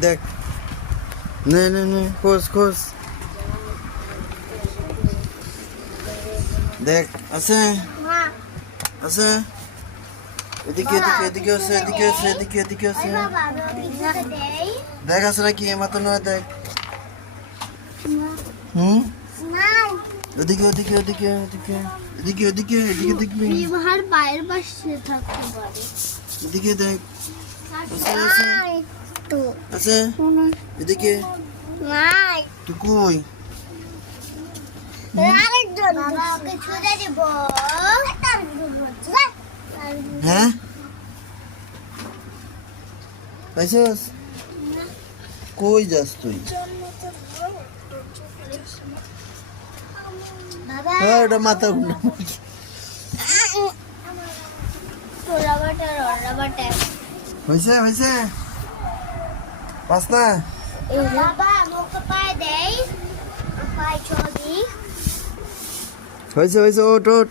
দেখ নে নে নে খোঁজ খোঁজ দেখ আছে আছে এদিকে এদিকে এদিকে আছে এদিকে আছে এদিকে এদিকে আছে দেখ আছে নাকি মাথা নয় দেখ এদিকে এদিকে এদিকে এদিকে এদিকে এদিকে এদিকে দেখবি বিবাহের বাইরের পাশে থাকতে পারে এদিকে দেখ আছে আছে তো আছে এদিকে নাই তুই কই আরেকজন বাবা ওকে ছুঁড়ে দিব হ্যাঁ পাইছস কই যাস তুই বাবা হ্যাঁ ওটা মাথা ঘুরে হয়েছে হয়েছে পাস না বাবা মুখে পায়ে দেই পায়ে ছবি হয়েছে হয়েছে ওট ওট